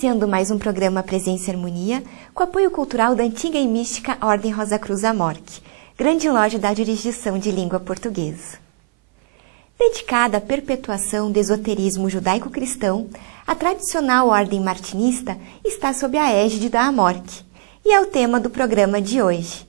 iniciando mais um programa Presença e Harmonia, com apoio cultural da antiga e mística Ordem Rosa Cruz Amorque, grande loja da jurisdição de língua portuguesa. Dedicada à perpetuação do esoterismo judaico-cristão, a tradicional Ordem Martinista está sob a égide da Amorque, e é o tema do programa de hoje.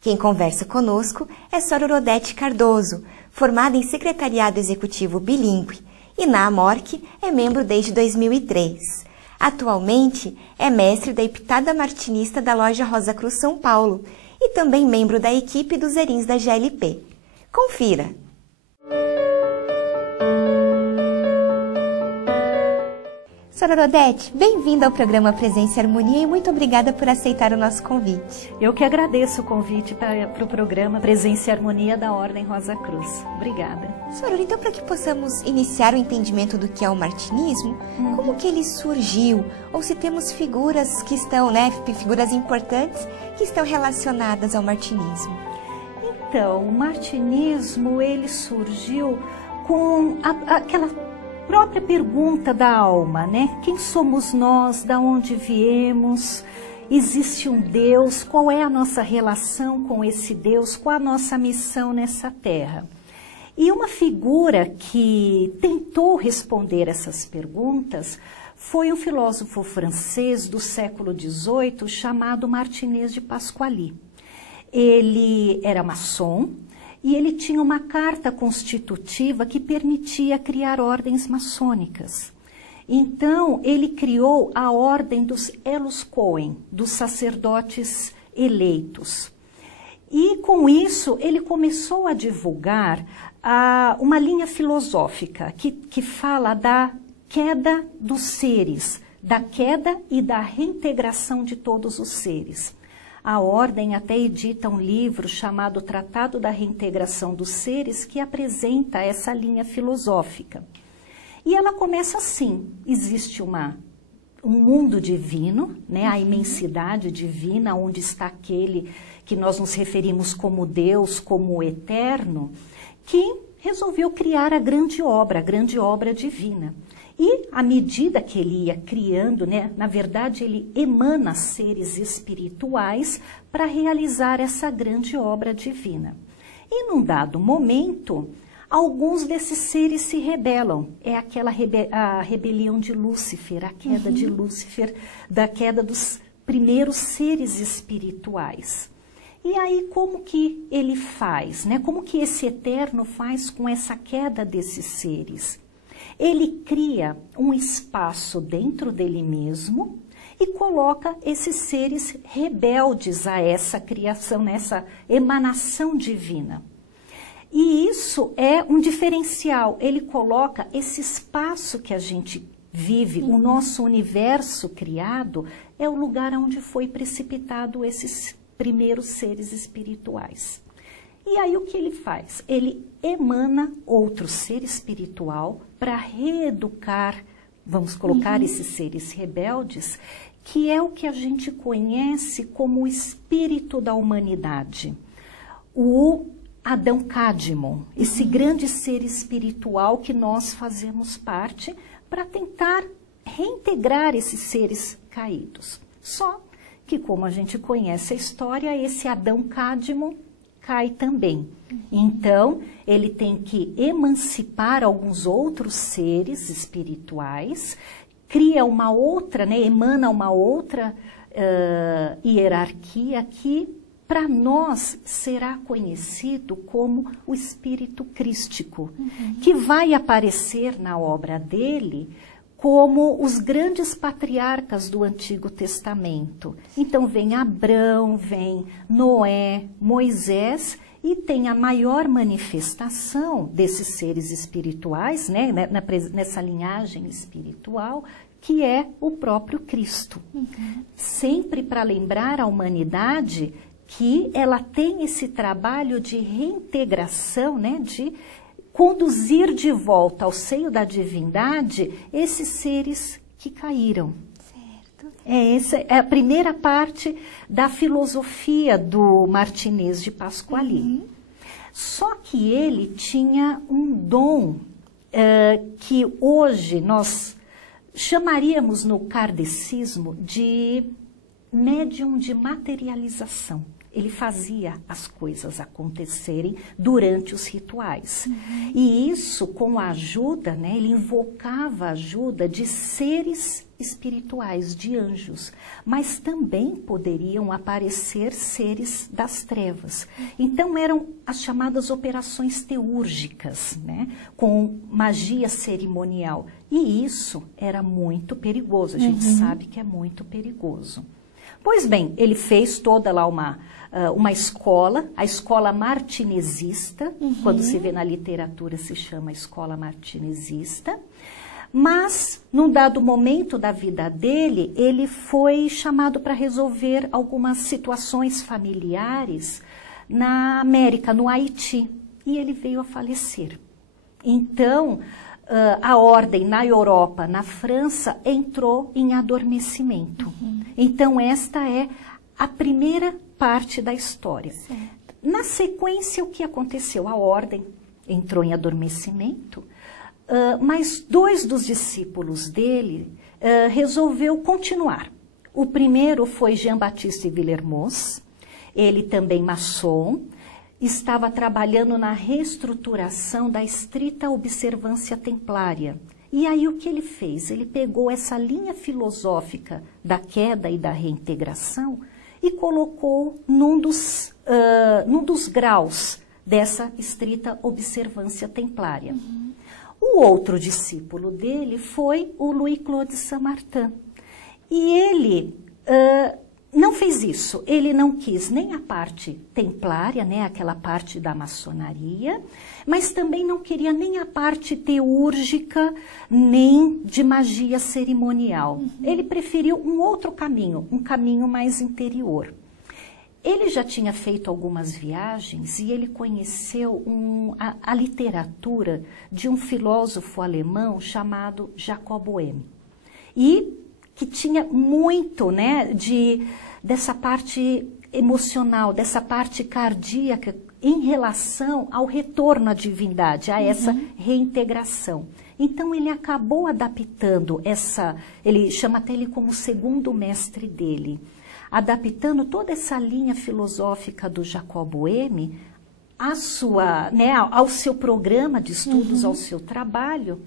Quem conversa conosco é Sra. Odete Cardoso, formada em Secretariado Executivo Bilíngue, e na Amorque é membro desde 2003. Atualmente é mestre da Heptada Martinista da loja Rosa Cruz São Paulo e também membro da equipe dos Zerins da GLP. Confira! Sra. Odete, bem-vinda ao programa Presença e Harmonia e muito obrigada por aceitar o nosso convite. Eu que agradeço o convite para o programa Presença e Harmonia da Ordem Rosa Cruz. Obrigada. Sra. então para que possamos iniciar o entendimento do que é o martinismo, como que ele surgiu? Ou se temos figuras que estão, figuras importantes que estão relacionadas ao martinismo? Então, o martinismo, ele surgiu com aquela própria pergunta da alma, né? Quem somos nós? Da onde viemos? Existe um Deus? Qual é a nossa relação com esse Deus? Qual a nossa missão nessa terra? E uma figura que tentou responder essas perguntas foi um filósofo francês do século XVIII chamado Martinez de Pasqually. Ele era maçom, e ele tinha uma carta constitutiva que permitia criar ordens maçônicas. Então, ele criou a ordem dos Elos Cohen, dos sacerdotes eleitos. E, com isso, ele começou a divulgar uma linha filosófica que fala da queda dos seres, da queda e da reintegração de todos os seres. A Ordem até edita um livro chamado Tratado da Reintegração dos Seres, que apresenta essa linha filosófica. E ela começa assim: existe um mundo divino, né, a imensidade divina, onde está aquele que nós nos referimos como Deus, como o eterno, que resolveu criar a grande obra divina. E à medida que ele ia criando, né, na verdade ele emana seres espirituais para realizar essa grande obra divina. E num dado momento, alguns desses seres se rebelam. É aquela a rebelião de Lúcifer, a queda de Lúcifer, da queda dos primeiros seres espirituais. E aí como que ele faz, né? Como que esse Eterno faz com essa queda desses seres? Ele cria um espaço dentro dele mesmo e coloca esses seres rebeldes a essa criação, nessa emanação divina. E isso é um diferencial. Ele coloca esse espaço que a gente vive, o nosso universo criado, é o lugar onde foi precipitado esses primeiros seres espirituais. E aí o que ele faz? Ele emana outro ser espiritual para reeducar, vamos colocar esses seres rebeldes, que é o que a gente conhece como o espírito da humanidade. O Adão Cadmo, esse grande ser espiritual que nós fazemos parte para tentar reintegrar esses seres caídos. Só que, como a gente conhece a história, esse Adão Cadmo cai também. Então, ele tem que emancipar alguns outros seres espirituais, cria uma outra, né, emana uma outra hierarquia que, para nós, será conhecido como o espírito crístico, que vai aparecer na obra dele como os grandes patriarcas do Antigo Testamento. Então vem Abrão, vem Noé, Moisés, e tem a maior manifestação desses seres espirituais, né, nessa linhagem espiritual, que é o próprio Cristo. Sempre para lembrar a humanidade que ela tem esse trabalho de reintegração, né, de conduzir de volta ao seio da divindade esses seres que caíram. Certo. Essa é a primeira parte da filosofia do Martinez de Pasqually. Só que ele tinha um dom que hoje nós chamaríamos no kardecismo de médium de materialização. Ele fazia as coisas acontecerem durante os rituais. E isso com a ajuda, né, ele invocava a ajuda de seres espirituais, de anjos. Mas também poderiam aparecer seres das trevas. Então eram as chamadas operações teúrgicas, né, com magia cerimonial. E isso era muito perigoso, a gente sabe que é muito perigoso. Pois bem, ele fez toda lá uma escola, a escola martinesista, quando se vê na literatura se chama escola martinesista, mas num dado momento da vida dele, ele foi chamado para resolver algumas situações familiares na América, no Haiti, e ele veio a falecer. Então, a ordem na Europa, na França, entrou em adormecimento. Então, esta é a primeira parte da história. Certo. Na sequência, o que aconteceu? A ordem entrou em adormecimento, mas 2 dos discípulos dele resolveu continuar. O primeiro foi Jean-Baptiste Villermoz, ele também maçom, estava trabalhando na reestruturação da estrita observância templária. E aí o que ele fez? Ele pegou essa linha filosófica da queda e da reintegração e colocou num dos graus dessa estrita observância templária. O outro discípulo dele foi o Louis-Claude Saint-Martin. E ele não fez isso, ele não quis nem a parte templária, né, aquela parte da maçonaria, mas também não queria nem a parte teúrgica, nem de magia cerimonial. Ele preferiu um outro caminho, um caminho mais interior. Ele já tinha feito algumas viagens e ele conheceu a literatura de um filósofo alemão chamado Jacob Böhme. E que tinha muito, né, dessa parte emocional, dessa parte cardíaca em relação ao retorno à divindade, a essa reintegração. Então ele acabou adaptando ele chama até ele como o segundo mestre dele, adaptando toda essa linha filosófica do Jacob Böhme ao seu programa de estudos, ao seu trabalho.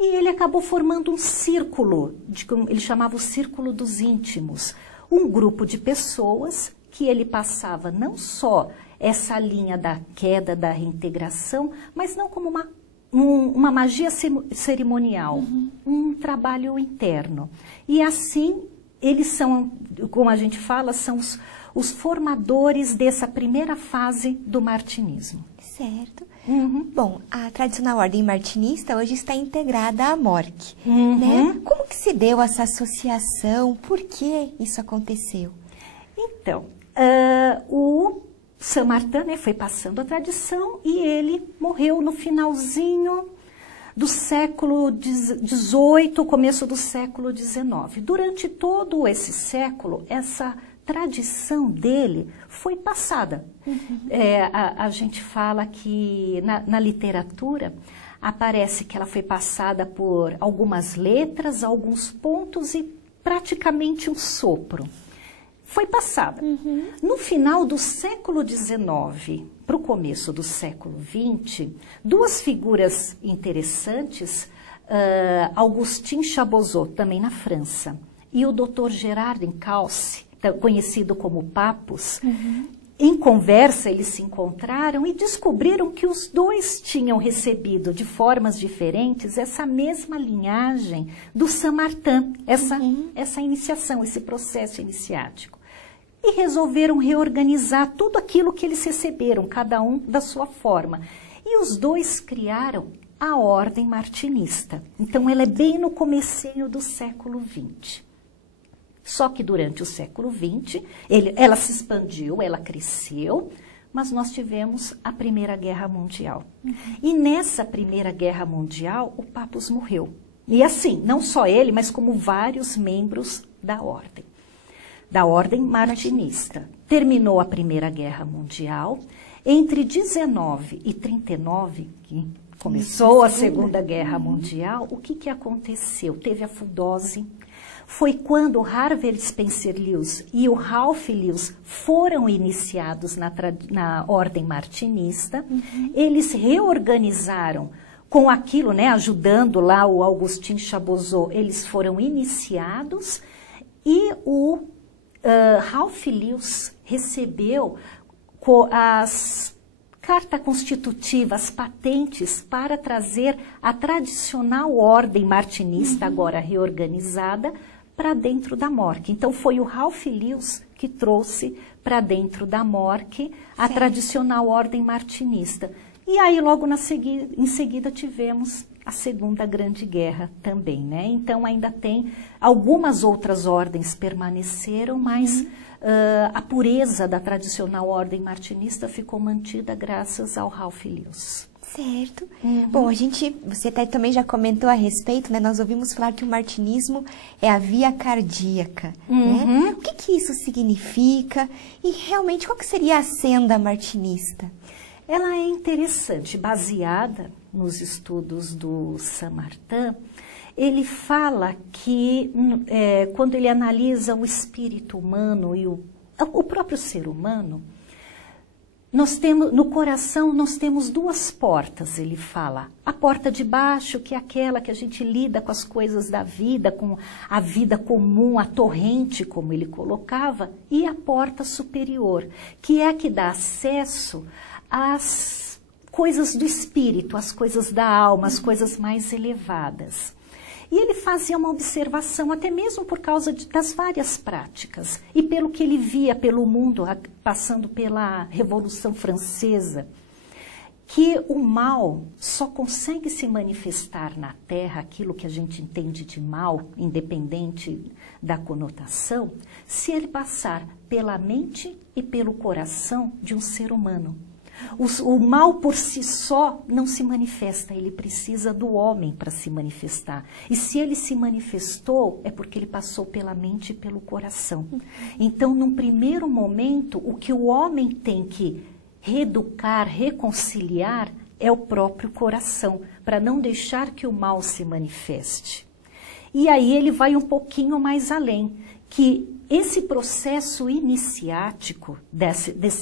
E ele acabou formando um círculo, ele chamava o Círculo dos Íntimos, um grupo de pessoas que ele passava não só essa linha da queda, da reintegração, mas não como uma magia cerimonial, um trabalho interno. E assim, eles são, como a gente fala, são os formadores dessa primeira fase do martinismo. Certo. Bom, a tradicional ordem martinista hoje está integrada à MORC, né? Como que se deu essa associação? Por que isso aconteceu? Então, o Saint-Martin, né, foi passando a tradição e ele morreu no finalzinho do século XVIII, começo do século XIX. Durante todo esse século, essa tradição dele foi passada. A gente fala que na literatura aparece que ela foi passada por algumas letras, alguns pontos e praticamente um sopro. Foi passada. No final do século XIX para o começo do século XX, 2 figuras interessantes, Augustin Chabozot, também na França, e o Dr. Gerard Encausse, conhecido como Papus, em conversa eles se encontraram e descobriram que os 2 tinham recebido de formas diferentes essa mesma linhagem do Saint-Martin, essa iniciação, esse processo iniciático. E resolveram reorganizar tudo aquilo que eles receberam, cada um da sua forma. E os 2 criaram a ordem martinista. Então ela é bem no comecinho do século XX. Só que durante o século XX, ela se expandiu, ela cresceu, mas nós tivemos a Primeira Guerra Mundial. E nessa Primeira Guerra Mundial, o Papus morreu. E assim, não só ele, mas como vários membros da ordem martinista. Terminou a Primeira Guerra Mundial. Entre 19 e 39, que Começou a Segunda Guerra Mundial, o que aconteceu? Teve a fundose. Foi quando o Harvey Spencer Lewis e o Ralph Lewis foram iniciados na Ordem Martinista. Eles reorganizaram com aquilo, né, ajudando lá o Augustin Chabozot, eles foram iniciados e o Ralph Lewis recebeu as carta constitutiva, as patentes para trazer a tradicional ordem martinista, agora reorganizada, para dentro da MORC. Então foi o Ralph Lewis que trouxe para dentro da MORC a tradicional ordem martinista. E aí logo em seguida tivemos a Segunda Grande Guerra também, né? Então ainda tem algumas outras ordens permaneceram, mas a pureza da tradicional ordem martinista ficou mantida graças ao Ralph Lewis. Certo. Bom, você até também já comentou a respeito, né? Nós ouvimos falar que o martinismo é a via cardíaca, né? O que isso significa? E realmente, qual que seria a senda martinista? Ela é interessante, baseada nos estudos do Saint-Martin. Ele fala que, quando ele analisa o espírito humano e o próprio ser humano, no coração nós temos duas portas, ele fala. A porta de baixo, que é aquela que a gente lida com as coisas da vida, com a vida comum, a torrente, como ele colocava, e a porta superior, que é a que dá acesso às coisas do espírito, às coisas da alma, às coisas mais elevadas. E ele fazia uma observação, até mesmo por causa das várias práticas, e pelo que ele via pelo mundo, passando pela Revolução Francesa, que o mal só consegue se manifestar na Terra, aquilo que a gente entende de mal, independente da conotação, se ele passar pela mente e pelo coração de um ser humano. O mal por si só não se manifesta, ele precisa do homem para se manifestar. E se ele se manifestou, é porque ele passou pela mente e pelo coração. Então, num primeiro momento, o que o homem tem que reeducar, reconciliar, é o próprio coração, para não deixar que o mal se manifeste. E aí ele vai um pouquinho mais além, que esse processo iniciático dessa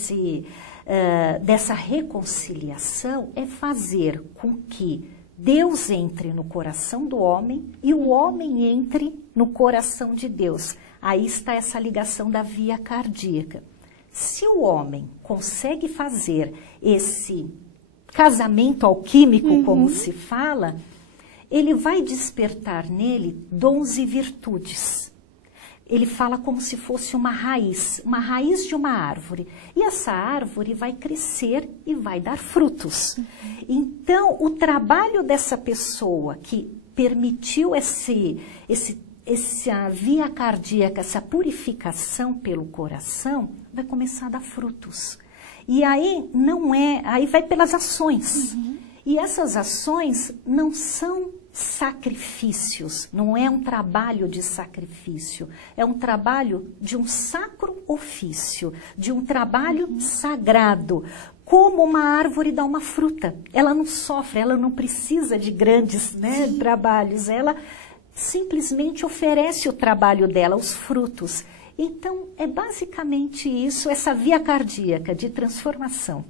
reconciliação é fazer com que Deus entre no coração do homem e o homem entre no coração de Deus. Aí está essa ligação da via cardíaca. Se o homem consegue fazer esse casamento alquímico, como se fala, ele vai despertar nele dons e virtudes. Ele fala como se fosse uma raiz de uma árvore. E essa árvore vai crescer e vai dar frutos. Então, o trabalho dessa pessoa que permitiu essa via cardíaca, essa purificação pelo coração, vai começar a dar frutos. E aí aí vai pelas ações. E essas ações não são sacrifícios, não é um trabalho de sacrifício, é um trabalho de um sacro ofício, de um trabalho sagrado. Como uma árvore dá uma fruta, ela não sofre, ela não precisa de grandes trabalhos, ela simplesmente oferece o trabalho dela, os frutos. Então, é basicamente isso, essa via cardíaca de transformação.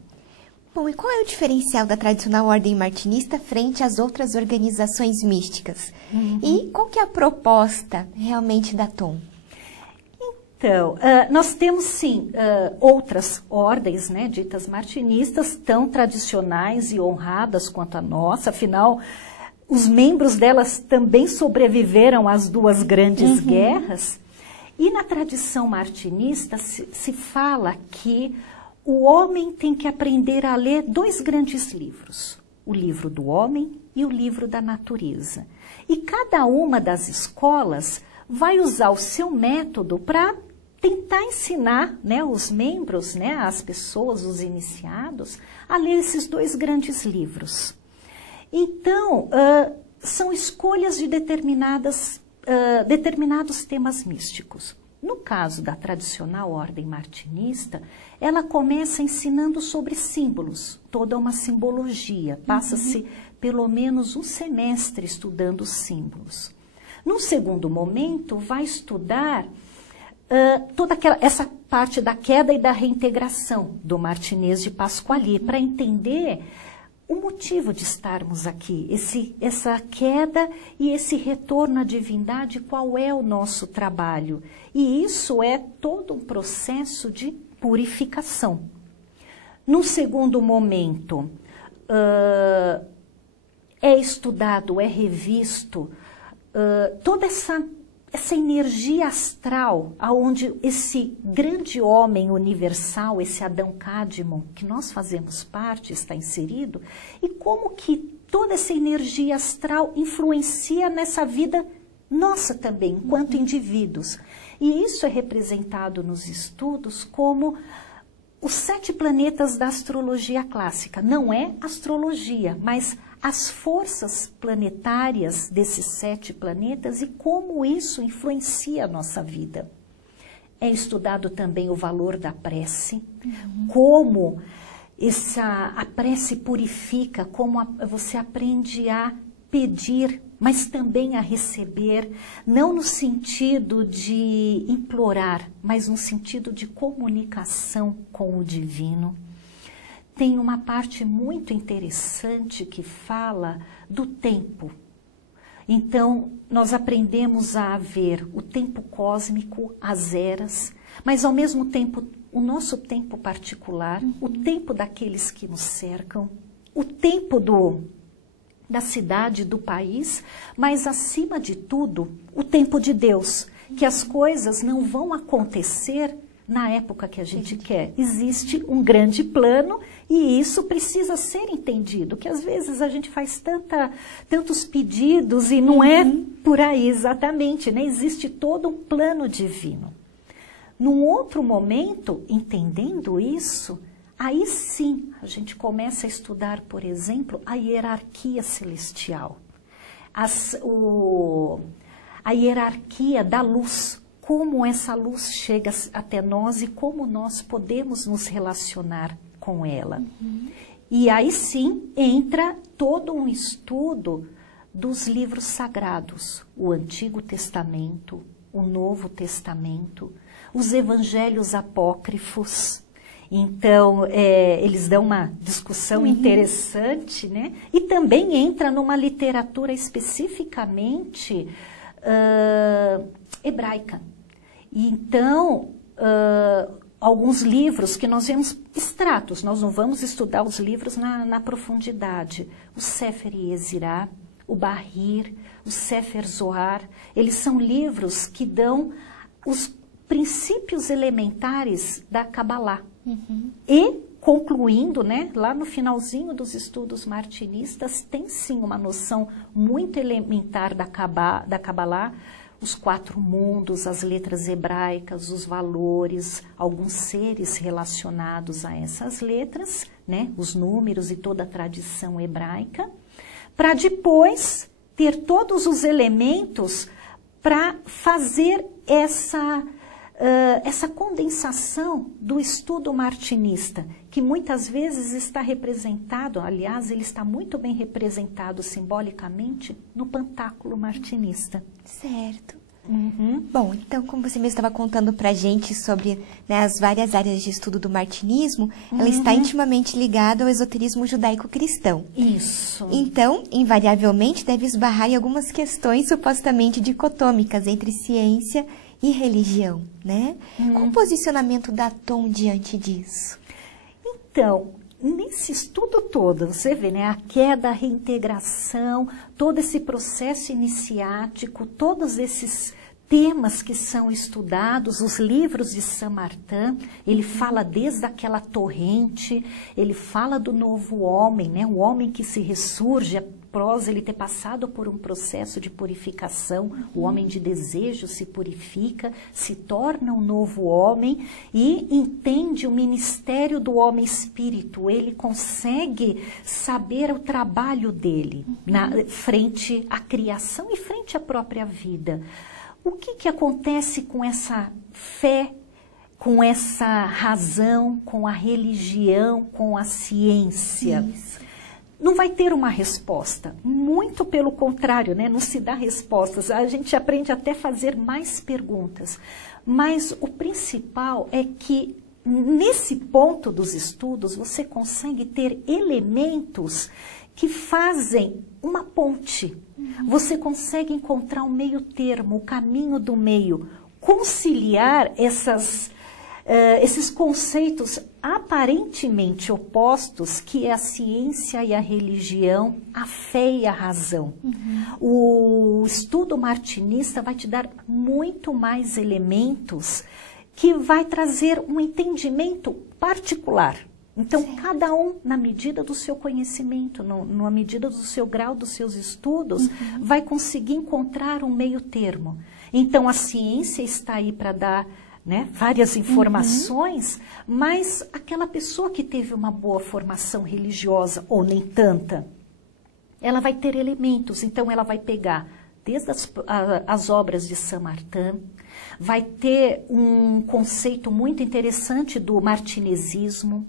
Bom, e qual é o diferencial da tradicional ordem martinista frente às outras organizações místicas? E qual que é a proposta realmente da TOM? Então, nós temos sim outras ordens, né, ditas martinistas, tão tradicionais e honradas quanto a nossa, afinal, os membros delas também sobreviveram às duas grandes guerras. E na tradição martinista se fala que o homem tem que aprender a ler dois grandes livros, o livro do homem e o livro da natureza. E cada uma das escolas vai usar o seu método para tentar ensinar, né, os membros, né, as pessoas, os iniciados, a ler esses dois grandes livros. Então, são escolhas de determinados temas místicos. No caso da tradicional ordem martinista, ela começa ensinando sobre símbolos, toda uma simbologia. Passa-se pelo menos um semestre estudando os símbolos. Num segundo momento, vai estudar toda essa parte da queda e da reintegração do Martinez de Pasquali, para entender o motivo de estarmos aqui, essa queda e esse retorno à divindade, qual é o nosso trabalho. E isso é todo um processo de purificação. Num segundo momento, é estudado, é revisto toda essa energia astral, aonde esse grande homem universal, esse Adão Cadmon, que nós fazemos parte, está inserido, e como que toda essa energia astral influencia nessa vida nossa também, enquanto indivíduos. E isso é representado nos estudos como os 7 planetas da astrologia clássica. Não é astrologia, mas as forças planetárias desses 7 planetas e como isso influencia a nossa vida. É estudado também o valor da prece, como a prece purifica, como você aprende a pedir, mas também a receber, não no sentido de implorar, mas no sentido de comunicação com o divino. Tem uma parte muito interessante que fala do tempo. Então, nós aprendemos a ver o tempo cósmico, as eras, mas ao mesmo tempo o nosso tempo particular, o tempo daqueles que nos cercam, o tempo da cidade, do país, mas acima de tudo, o tempo de Deus, que as coisas não vão acontecer na época que a gente quer. Existe um grande plano e isso precisa ser entendido, que às vezes a gente faz tantos pedidos e não é por aí exatamente, né? Existe todo um plano divino. Num outro momento, entendendo isso, aí sim a gente começa a estudar, por exemplo, a hierarquia celestial, a hierarquia da luz, como essa luz chega até nós e como nós podemos nos relacionar com ela. E aí sim entra todo um estudo dos livros sagrados, o Antigo Testamento, o Novo Testamento, os evangelhos apócrifos. Então, eles dão uma discussão interessante, né? E também entra numa literatura especificamente hebraica. Então, alguns livros que nós vemos extratos, nós não vamos estudar os livros na profundidade. O Sefer Yezirah, o Bahir, o Sefer Zohar, eles são livros que dão os princípios elementares da Kabbalah. E, concluindo, né, lá no finalzinho dos estudos martinistas, tem sim uma noção muito elementar da Kabbalah, os 4 mundos, as letras hebraicas, os valores, alguns seres relacionados a essas letras, né, os números e toda a tradição hebraica, para depois ter todos os elementos para fazer essa condensação do estudo martinista, que muitas vezes está representado, aliás, ele está muito bem representado simbolicamente no Pantáculo martinista. Certo. Bom, então, como você mesmo estava contando para a gente sobre, né, as várias áreas de estudo do martinismo, ela está intimamente ligada ao esoterismo judaico-cristão. Isso. Então, invariavelmente, deve esbarrar em algumas questões supostamente dicotômicas entre ciência e religião, né? Qual o posicionamento da Thom diante disso? Então, nesse estudo todo, você vê, né, a queda, a reintegração, todo esse processo iniciático, todos esses temas que são estudados, os livros de Saint-Martin, ele fala desde aquela torrente, ele fala do novo homem, né, o homem que se ressurge após ele ter passado por um processo de purificação, o homem de desejo se purifica, se torna um novo homem e entende o ministério do homem espírito, ele consegue saber o trabalho dele frente à criação e frente à própria vida. O que acontece com essa fé com essa razão, com a religião, com a ciência. Isso. Não vai ter uma resposta, muito pelo contrário, né? Não se dá respostas, a gente aprende até a fazer mais perguntas. Mas o principal é que nesse ponto dos estudos você consegue ter elementos que fazem uma ponte. Você consegue encontrar um meio termo, o caminho do meio, conciliar esses conceitos aparentemente opostos, que é a ciência e a religião, a fé e a razão. O estudo martinista vai te dar muito mais elementos que vai trazer um entendimento particular. Então, cada um, na medida do seu conhecimento, na medida do seu grau, dos seus estudos, vai conseguir encontrar um meio termo. Então, a ciência está aí para dar, né, várias informações, mas aquela pessoa que teve uma boa formação religiosa, ou nem tanta, ela vai ter elementos. Então, ela vai pegar desde as obras de Saint-Martin, vai ter um conceito muito interessante do martinesismo,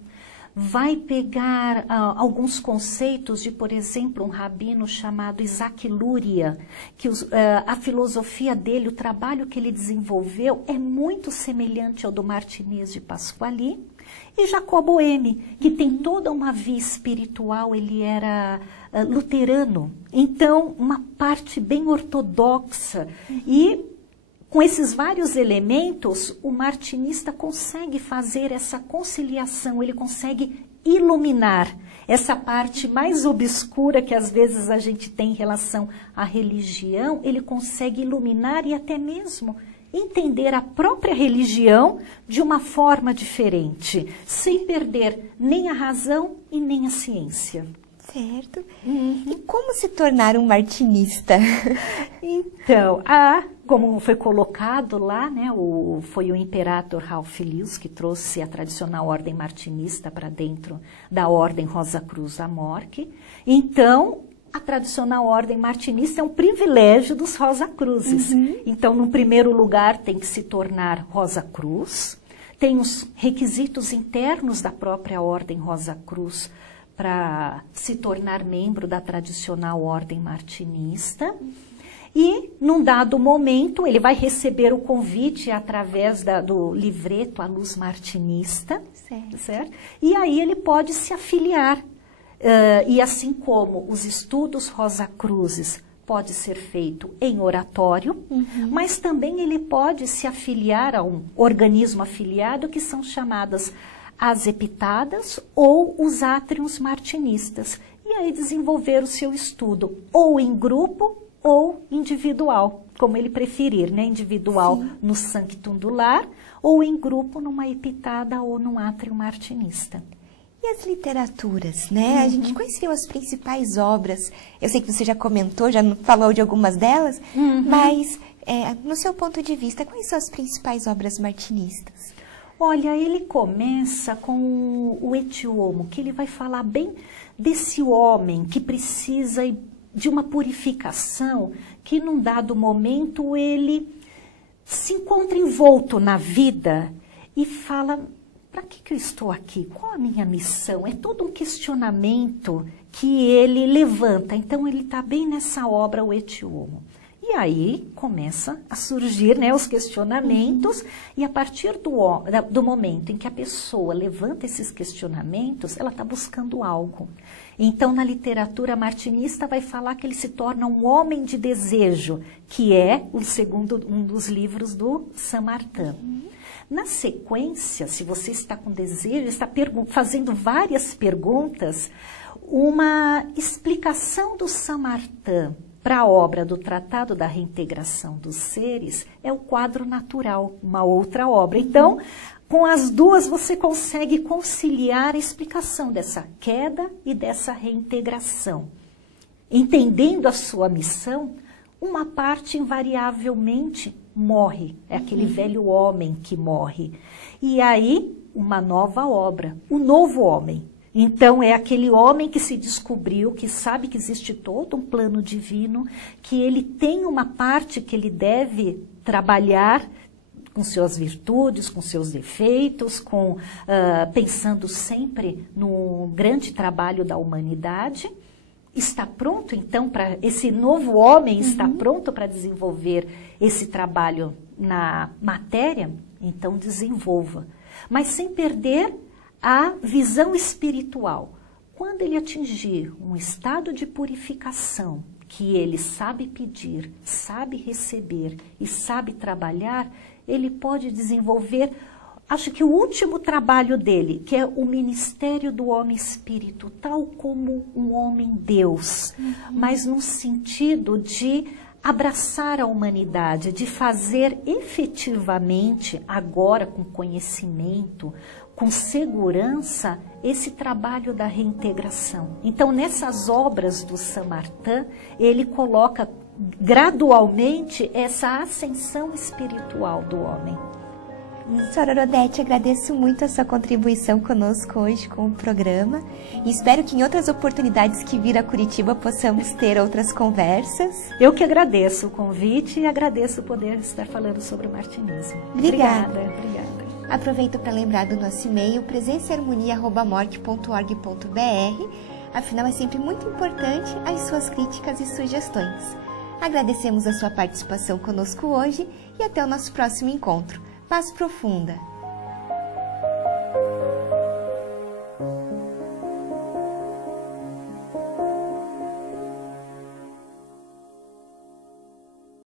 vai pegar alguns conceitos de, por exemplo, um rabino chamado Isaac Luria, que a filosofia dele, o trabalho que ele desenvolveu é muito semelhante ao do Martinez de Pasquali, e Jacob Boehme, que tem toda uma via espiritual, ele era luterano, então uma parte bem ortodoxa, e com esses vários elementos, o martinista consegue fazer essa conciliação, ele consegue iluminar essa parte mais obscura que às vezes a gente tem em relação à religião, ele consegue iluminar e até mesmo entender a própria religião de uma forma diferente, sem perder nem a razão e nem a ciência. Certo. E como se tornar um martinista? Então, como foi colocado lá, né, foi o imperador Ralph Lewis que trouxe a tradicional ordem martinista para dentro da ordem Rosa Cruz Amorque. Então, a tradicional ordem martinista é um privilégio dos Rosa Cruzes. Então, no primeiro lugar, tem que se tornar Rosa Cruz. Tem os requisitos internos da própria ordem Rosa Cruz para se tornar membro da tradicional ordem martinista. E, num dado momento, ele vai receber o convite através do livreto A Luz Martinista, certo? E aí ele pode se afiliar. E assim como os estudos Rosa Cruzes pode ser feito em oratório, mas também ele pode se afiliar a um organismo afiliado que são chamadas as epitadas ou os átrios martinistas. E aí desenvolver o seu estudo ou em grupo ou individual, como ele preferir, né? Individual no sanctum do lar ou em grupo numa epitada ou num átrio martinista. E as literaturas, né? Quais seriam as principais obras? Eu sei que você já comentou, já falou de algumas delas, mas no seu ponto de vista, quais são as principais obras martinistas? Olha, ele começa com o Etiomo, que ele vai falar bem desse homem que precisa de uma purificação, que num dado momento ele se encontra envolto na vida e fala, para que eu estou aqui? Qual a minha missão? É todo um questionamento que ele levanta. Então ele está bem nessa obra, o Etiomo. E aí começa a surgir, né, os questionamentos, e a partir do momento em que a pessoa levanta esses questionamentos, ela está buscando algo. Então, na literatura martinista, vai falar que ele se torna um homem de desejo, que é um dos livros do Saint-Martin. Na sequência, se você está com desejo, está fazendo várias perguntas, uma explicação do Saint-Martin para a obra do Tratado da Reintegração dos Seres é o Quadro Natural, uma outra obra. Então, com as duas você consegue conciliar a explicação dessa queda e dessa reintegração. Entendendo a sua missão, uma parte invariavelmente morre, é aquele velho homem que morre. E aí, uma nova obra, o novo homem. Então, é aquele homem que se descobriu, que sabe que existe todo um plano divino, que ele tem uma parte que ele deve trabalhar com suas virtudes, com seus defeitos, pensando sempre no grande trabalho da humanidade. Está pronto, então, para esse novo homem está pronto para desenvolver esse trabalho na matéria? Então desenvolva, mas sem perder a visão espiritual. Quando ele atingir um estado de purificação, que ele sabe pedir, sabe receber e sabe trabalhar, ele pode desenvolver, acho que o último trabalho dele, que é o ministério do homem espírito, tal como um homem Deus, mas no sentido de abraçar a humanidade, de fazer efetivamente, agora com conhecimento, com segurança, esse trabalho da reintegração. Então, nessas obras do Samartã, ele coloca gradualmente essa ascensão espiritual do homem. Senhora Odete, agradeço muito a sua contribuição conosco hoje com o programa e espero que em outras oportunidades que vir a Curitiba possamos ter outras conversas. Eu que agradeço o convite e agradeço poder estar falando sobre o martinismo. Obrigada. Obrigada. Aproveito para lembrar do nosso e-mail presençaharmonia@morte.org.br. Afinal, é sempre muito importante as suas críticas e sugestões. Agradecemos a sua participação conosco hoje e até o nosso próximo encontro. Paz profunda!